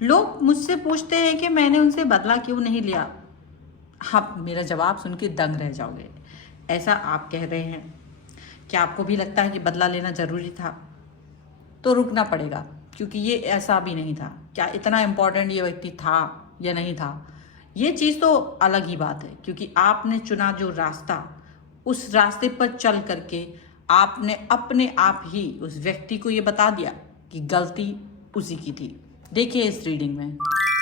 लोग मुझसे पूछते हैं कि मैंने उनसे बदला क्यों नहीं लिया। आप मेरा जवाब सुन के दंग रह जाओगे। ऐसा आप कह रहे हैं। क्या आपको भी लगता है कि बदला लेना ज़रूरी था? तो रुकना पड़ेगा, क्योंकि ये ऐसा भी नहीं था। क्या इतना इम्पोर्टेंट ये व्यक्ति था या नहीं था, ये चीज़ तो अलग ही बात है। क्योंकि आपने चुना जो रास्ता, उस रास्ते पर चल करके आपने अपने आप ही उस व्यक्ति को ये बता दिया कि गलती उसी की थी। देखिए इस रीडिंग में।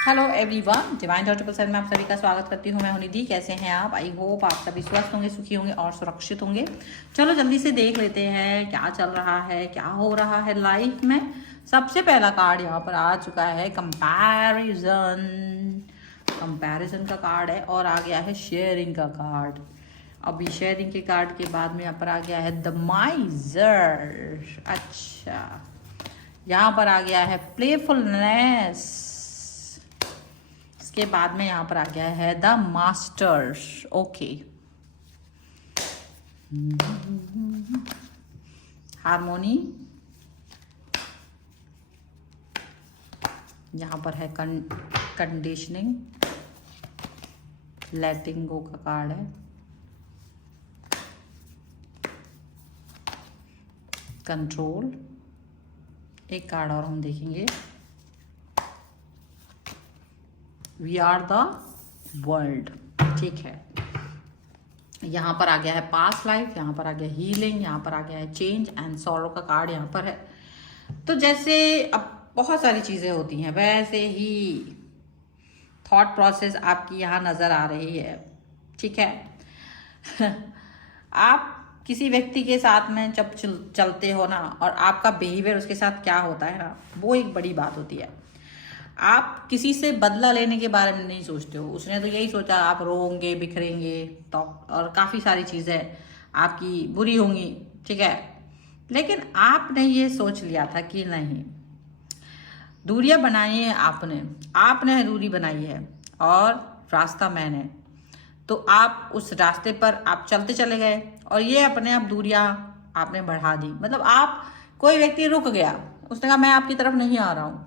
Hello everyone, divine doctor sir में आप सभी का स्वागत करती हूँ। मैं हूं निधि। कैसे हैं आप? आई होप आप सभी स्वस्थ होंगे, सुखी होंगे और सुरक्षित होंगे। चलो जल्दी से देख लेते हैं क्या चल रहा है, क्या हो रहा है लाइफ में। सबसे पहला कार्ड यहाँ पर आ चुका है कंपैरिजन। कंपैरिजन का कार्ड है और आ गया है शेयरिंग का कार्ड। अभी शेयरिंग के कार्ड के बाद में यहाँ पर आ गया है द माइजर। अच्छा, यहाँ पर आ गया है प्लेफुलनेस। इसके बाद में यहाँ पर आ गया है द मास्टर्स। Okay, harmony. यहाँ पर है कंडीशनिंग, लेटिंग गो का कार्ड है। कंट्रोल। एक कार्ड और हम देखेंगे, वी आर द वर्ल्ड। ठीक है, यहाँ पर आ गया है पास्ट लाइफ, यहाँ पर आ गया हीलिंग, यहाँ पर आ गया है चेंज एंड सॉरो का कार्ड यहाँ पर है। तो जैसे अब बहुत सारी चीज़ें होती हैं, वैसे ही थॉट प्रोसेस आपकी यहाँ नज़र आ रही है। ठीक है आप किसी व्यक्ति के साथ में जब चलते हो ना, और आपका बिहेवियर उसके साथ क्या होता है ना, वो एक बड़ी बात होती है। आप किसी से बदला लेने के बारे में नहीं सोचते हो। उसने तो यही सोचा आप रोएंगे, बिखरेंगे, तो और काफ़ी सारी चीज़ें आपकी बुरी होंगी। ठीक है, लेकिन आपने ये सोच लिया था कि नहीं, दूरियां बनाई है आपने दूरी बनाई है और रास्ता मैंने। तो आप उस रास्ते पर आप चलते चले गए और ये अपने आप दूरियां आपने बढ़ा दी। मतलब आप, कोई व्यक्ति रुक गया, उसने कहा मैं आपकी तरफ नहीं आ रहा हूँ।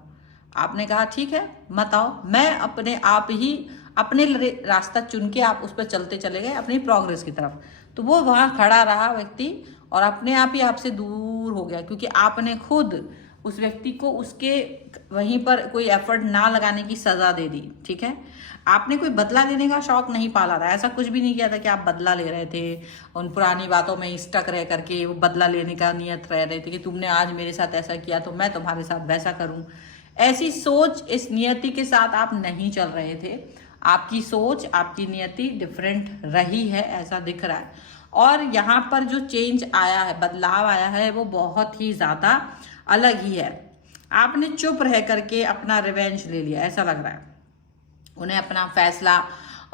आपने कहा ठीक है मत आओ, मैं अपने आप ही अपने रास्ता चुन के आप उस पर चलते चले गए अपनी प्रोग्रेस की तरफ। तो वो वहाँ खड़ा रहा व्यक्ति और अपने आप ही आपसे दूर हो गया, क्योंकि आपने खुद उस व्यक्ति को उसके वहीं पर कोई एफर्ट ना लगाने की सजा दे दी। ठीक है, आपने कोई बदला लेने का शौक नहीं पाला था, ऐसा कुछ भी नहीं किया था कि आप बदला ले रहे थे उन पुरानी बातों में स्टक रह करके। वो बदला लेने का नियत रह रहे थे कि तुमने आज मेरे साथ ऐसा किया तो मैं तुम्हारे साथ वैसा करूं। ऐसी सोच, इस नियति के साथ आप नहीं चल रहे थे। आपकी सोच, आपकी नियति डिफरेंट रही है, ऐसा दिख रहा है। और यहाँ पर जो चेंज आया है, बदलाव आया है, वो बहुत ही ज़्यादा अलग ही है। आपने चुप रह करके अपना रिवेंज ले लिया, ऐसा लग रहा है। उन्हें अपना फैसला,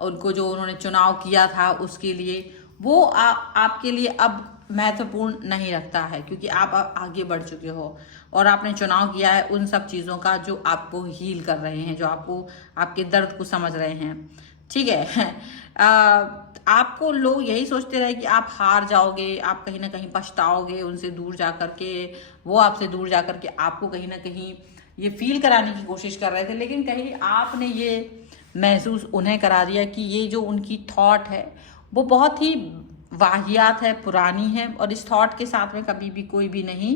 उनको जो उन्होंने चुनाव किया था उसके लिए, वो आपके लिए अब महत्वपूर्ण नहीं रखता है, क्योंकि आप आगे बढ़ चुके हो और आपने चुनाव किया है उन सब चीज़ों का जो आपको हील कर रहे हैं, जो आपको आपके दर्द को समझ रहे हैं। ठीक है आपको लोग यही सोचते रहे कि आप हार जाओगे, आप कहीं ना कहीं पछताओगे उनसे दूर जा करके, वो आपसे दूर जा करके आपको कहीं ना कहीं ये फील कराने की कोशिश कर रहे थे। लेकिन कहीं आपने ये महसूस उन्हें करा दिया कि ये जो उनकी थॉट है वो बहुत ही वाहियात है, पुरानी है, और इस थॉट के साथ में कभी भी कोई भी नहीं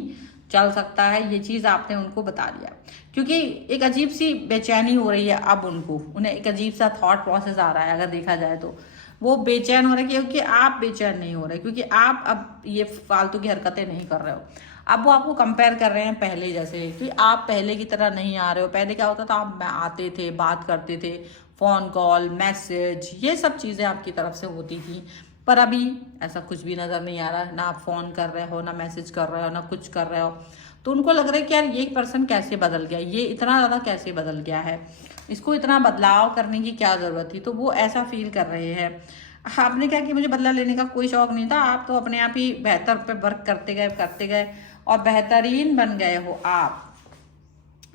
चल सकता है। ये चीज़ आपने उनको बता दिया, क्योंकि एक अजीब सी बेचैनी हो रही है अब उन्हें एक अजीब सा थॉट प्रोसेस आ रहा है। अगर देखा जाए तो वो बेचैन हो रहे हैं, क्योंकि आप बेचैन नहीं हो रहे, क्योंकि आप अब ये फालतू की हरकतें नहीं कर रहे हो। अब वो आपको कंपेयर कर रहे हैं पहले जैसे, कि आप पहले की तरह नहीं आ रहे हो। पहले क्या होता था, आप आते थे, बात करते थे, फ़ोन कॉल, मैसेज, ये सब चीज़ें आपकी तरफ से होती थी। पर अभी ऐसा कुछ भी नज़र नहीं आ रहा है। ना आप फ़ोन कर रहे हो, ना मैसेज कर रहे हो, ना कुछ कर रहे हो। तो उनको लग रहा है कि यार ये पर्सन कैसे बदल गया, ये इतना ज़्यादा कैसे बदल गया है, इसको इतना बदलाव करने की क्या ज़रूरत थी। तो वो ऐसा फील कर रहे हैं। आपने क्या कि मुझे बदला लेने का कोई शौक नहीं था, आप तो अपने आप ही बेहतर पे वर्क करते गए और बेहतरीन बन गए हो आप।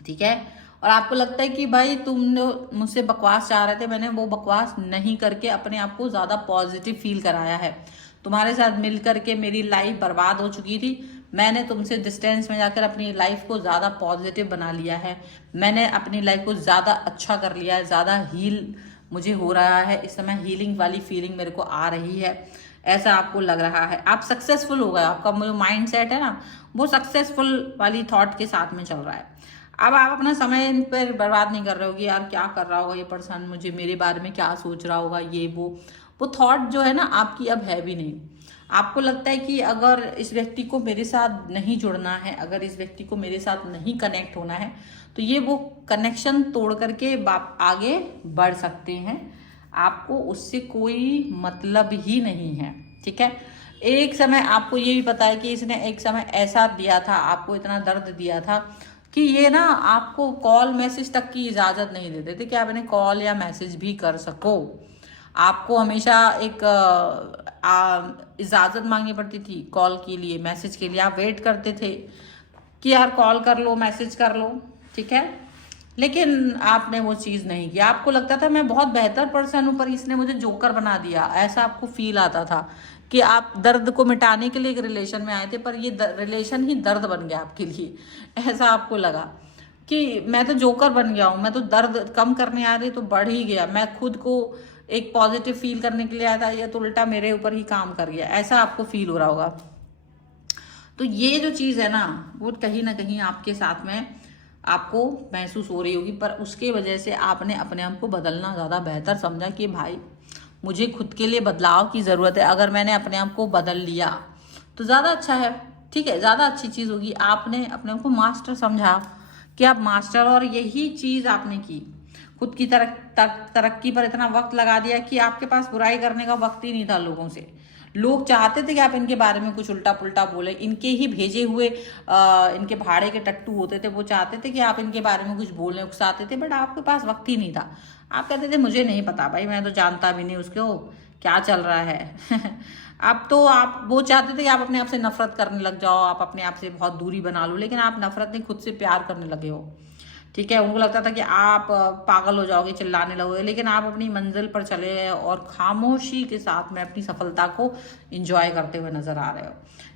ठीक है, और आपको लगता है कि भाई तुमने मुझसे बकवास चाह रहे थे, मैंने वो बकवास नहीं करके अपने आप को ज़्यादा पॉजिटिव फील कराया है। तुम्हारे साथ मिल करके मेरी लाइफ बर्बाद हो चुकी थी, मैंने तुमसे डिस्टेंस में जाकर अपनी लाइफ को ज़्यादा पॉजिटिव बना लिया है, मैंने अपनी लाइफ को ज़्यादा अच्छा कर लिया है, ज़्यादा हील मुझे हो रहा है, इस समय हीलिंग वाली फीलिंग मेरे को आ रही है, ऐसा आपको लग रहा है। आप सक्सेसफुल हो गए, आपका जो माइंड सेट है ना वो सक्सेसफुल वाली थॉट के साथ में चल रहा है। अब आप अपना समय इन पर बर्बाद नहीं कर रहे हो कि यार क्या कर रहा होगा ये पर्सन, मुझे मेरे बारे में क्या सोच रहा होगा, ये वो थॉट जो है ना आपकी अब है भी नहीं। आपको लगता है कि अगर इस व्यक्ति को मेरे साथ नहीं जुड़ना है, अगर इस व्यक्ति को मेरे साथ नहीं कनेक्ट होना है, तो ये वो कनेक्शन तोड़ करके आप आगे बढ़ सकते हैं। आपको उससे कोई मतलब ही नहीं है, ठीक है। एक समय आपको ये भी पता है कि इसने एक समय ऐसा दिया था, आपको इतना दर्द दिया था कि ये ना आपको कॉल मैसेज तक की इजाज़त नहीं देते थे कि आप इन्हें कॉल या मैसेज भी कर सको। आपको हमेशा एक इजाज़त मांगनी पड़ती थी कॉल के लिए, मैसेज के लिए। आप वेट करते थे कि यार कॉल कर लो, मैसेज कर लो, ठीक है। लेकिन आपने वो चीज़ नहीं की। आपको लगता था मैं बहुत बेहतर पर्सन हूँ पर इसने मुझे जोकर बना दिया, ऐसा आपको फील आता था कि आप दर्द को मिटाने के लिए एक रिलेशन में आए थे पर ये रिलेशन ही दर्द बन गया आपके लिए। ऐसा आपको लगा कि मैं तो जोकर बन गया हूँ, मैं तो दर्द कम करने आ रही तो बढ़ ही गया, मैं खुद को एक पॉजिटिव फील करने के लिए आया था, ये तो उल्टा मेरे ऊपर ही काम कर गया, ऐसा आपको फील हो रहा होगा। तो ये जो चीज़ है ना वो कहीं ना कहीं आपके साथ में आपको महसूस हो रही होगी, पर उसके वजह से आपने अपने आप को बदलना ज़्यादा बेहतर समझा कि भाई मुझे खुद के लिए बदलाव की ज़रूरत है। अगर मैंने अपने आप को बदल लिया तो ज़्यादा अच्छा है, ठीक है, ज़्यादा अच्छी चीज़ होगी। आपने अपने आप को मास्टर समझा कि आप मास्टर, और यही चीज़ आपने की। खुद की तरक्की पर इतना वक्त लगा दिया कि आपके पास बुराई करने का वक्त ही नहीं था लोगों से। लोग चाहते थे कि आप इनके बारे में कुछ उल्टा पुल्टा बोले, इनके ही भेजे हुए इनके भाड़े के टट्टू होते थे, वो चाहते थे कि आप इनके बारे में कुछ बोलने उकसाते थे, बट आपके पास वक्त ही नहीं था। आप कहते थे मुझे नहीं पता भाई, मैं तो जानता भी नहीं उसको क्या चल रहा है। अब तो आप वो चाहते थे कि आप अपने आप से नफरत करने लग जाओ, आप अपने आप से बहुत दूरी बना लो, लेकिन आप नफरत नहीं, खुद से प्यार करने लगे हो, ठीक है। उनको लगता था कि आप पागल हो जाओगे, चिल्लाने लगोगे, लेकिन आप अपनी मंजिल पर चले गए और खामोशी के साथ में अपनी सफलता को एंजॉय करते हुए नजर आ रहे हो।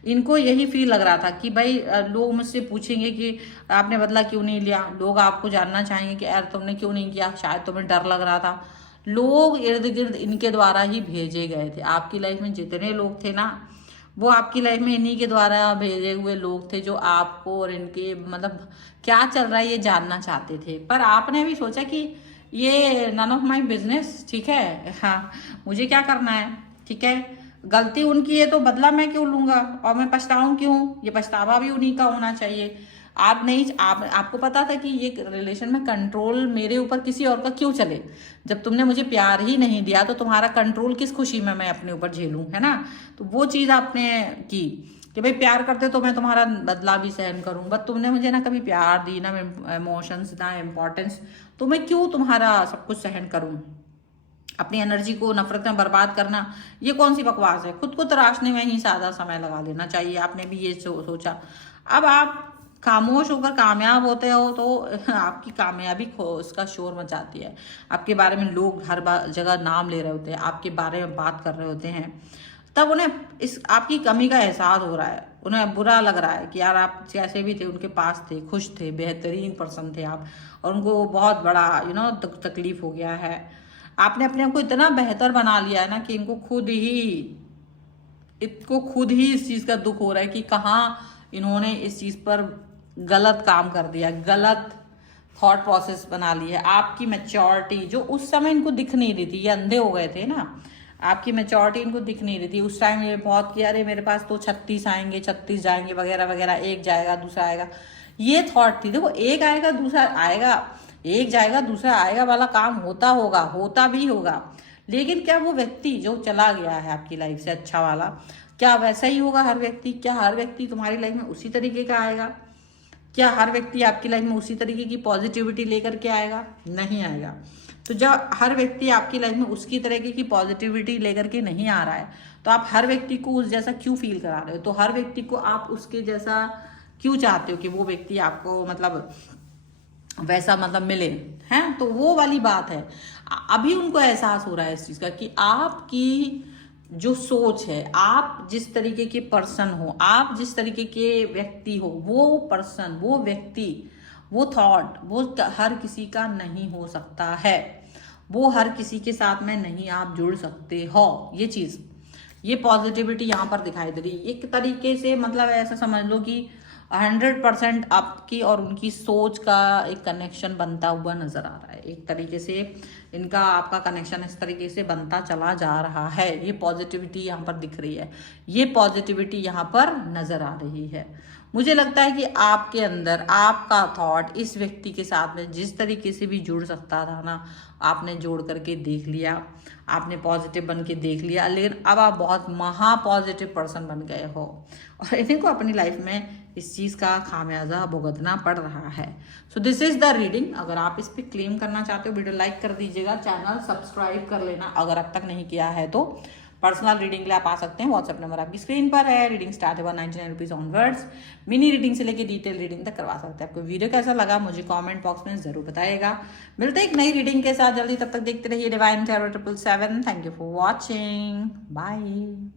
इनको यही फील लग रहा था कि भाई लोग मुझसे पूछेंगे कि आपने बदला क्यों नहीं लिया, लोग आपको जानना चाहेंगे कि यार तुमने क्यों नहीं किया, शायद तुम्हें डर लग रहा था। लोग इर्द गिर्द इनके द्वारा ही भेजे गए थे। आपकी लाइफ में जितने लोग थे ना वो आपकी लाइफ में इन्हीं के द्वारा भेजे हुए लोग थे, जो आपको और इनके मतलब क्या चल रहा है ये जानना चाहते थे। पर आपने भी सोचा कि ये नन ऑफ माई बिजनेस, ठीक है, हाँ मुझे क्या करना है, ठीक है। गलती उनकी है तो बदला मैं क्यों लूंगा, और मैं पछताऊं क्यों, ये पछतावा भी उन्हीं का होना चाहिए। आप नहीं, आपको पता था कि ये रिलेशन में कंट्रोल मेरे ऊपर किसी और का क्यों चले। जब तुमने मुझे प्यार ही नहीं दिया तो तुम्हारा कंट्रोल किस खुशी में मैं अपने ऊपर झेलूं, है ना। तो वो चीज़ आपने की कि भाई प्यार करते तो मैं तुम्हारा बदला भी सहन करूं, बट तुमने मुझे ना कभी प्यार दी, ना इमोशंस, ना इम्पोर्टेंस, तो मैं क्यों तुम्हारा सब कुछ सहन करूं। अपनी एनर्जी को नफरत में बर्बाद करना ये कौन सी बकवास है। खुद को तराशने में ही ज्यादा समय लगा लेना चाहिए। आपने भी ये सोचा। अब आप खामोश होकर कामयाब होते हो तो आपकी कामयाबी उसका शोर मचाती है। आपके बारे में लोग हर जगह नाम ले रहे होते हैं, आपके बारे में बात कर रहे होते हैं, तब उन्हें इस आपकी कमी का एहसास हो रहा है, उन्हें बुरा लग रहा है कि यार आप जैसे भी थे उनके पास थे, खुश थे, बेहतरीन पर्सन थे आप, और उनको बहुत बड़ा तकलीफ हो गया है। आपने अपने आप को इतना बेहतर बना लिया है ना कि इनको खुद ही इस चीज़ का दुख हो रहा है कि कहाँ इन्होंने इस चीज़ पर गलत काम कर दिया, गलत थॉट प्रोसेस बना ली है। आपकी मैच्योरिटी जो उस समय इनको दिख नहीं रही थी, ये अंधे हो गए थे ना, आपकी मैच्योरिटी इनको दिख नहीं रही थी उस टाइम। ये बहुत कि अरे मेरे पास तो 36 आएंगे, 36 जाएंगे वगैरह वगैरह, एक जाएगा दूसरा आएगा, ये थॉट थी। देखो एक आएगा दूसरा आएगा, एक जाएगा दूसरा आएगा वाला काम होता भी होगा, लेकिन क्या वो व्यक्ति जो चला गया है आपकी लाइफ से अच्छा वाला, क्या वैसा ही होगा हर व्यक्ति? क्या हर व्यक्ति तुम्हारी लाइफ में उसी तरीके का आएगा? क्या हर व्यक्ति आपकी लाइफ में उसी तरीके की पॉजिटिविटी लेकर के आएगा? नहीं आएगा। तो जब हर व्यक्ति आपकी लाइफ में उसकी तरीके की पॉजिटिविटी लेकर के नहीं आ रहा है, तो आप हर व्यक्ति को उस जैसा क्यों फील करा रहे हो? तो हर व्यक्ति को आप उसके जैसा क्यों चाहते हो कि वो व्यक्ति आपको मतलब वैसा मतलब मिले, हैं? तो वो वाली बात है। अभी उनको एहसास हो रहा है इस चीज़ का कि आपकी जो सोच है, आप जिस तरीके के पर्सन हो, आप जिस तरीके के व्यक्ति हो, वो पर्सन, वो व्यक्ति, वो थॉट, वो हर किसी का नहीं हो सकता है। वो हर किसी के साथ में नहीं आप जुड़ सकते हो। ये चीज़, ये पॉजिटिविटी यहाँ पर दिखाई दे रही है। एक तरीके से मतलब ऐसा समझ लो कि 100% आपकी और उनकी सोच का एक कनेक्शन बनता हुआ नजर आ रहा है। एक तरीके से इनका आपका कनेक्शन इस तरीके से बनता चला जा रहा है। ये पॉजिटिविटी यहाँ पर दिख रही है, ये पॉजिटिविटी यहाँ पर नजर आ रही है। मुझे लगता है कि आपके अंदर आपका थॉट इस व्यक्ति के साथ में जिस तरीके से भी जुड़ सकता था ना, आपने जोड़ करके देख लिया, आपने पॉजिटिव बन के देख लिया, लेकिन अब आप बहुत महा पॉजिटिव पर्सन बन गए हो और इन्हीं को अपनी लाइफ में इस चीज़ का खामियाजा भुगतना पड़ रहा है। So this is the reading. अगर आप इस पर क्लेम करना चाहते हो, वीडियो लाइक कर दीजिएगा, चैनल सब्सक्राइब कर लेना अगर अब तक नहीं किया है तो। पर्सनल रीडिंग के लिए आप आ सकते हैं, व्हाट्सएप नंबर आपकी स्क्रीन पर है। रीडिंग स्टार्ट है 199 रुपीज़ ऑनवर्ड्स। मिनी रीडिंग से लेके डिटेल रीडिंग तक करवा सकते हैं। आपको वीडियो कैसा लगा मुझे कमेंट बॉक्स में जरूर बताइएगा। मिलते हैं एक नई रीडिंग के साथ जल्दी, तब तक देखते रहिए divine tarot 777। Thank you for watching, bye.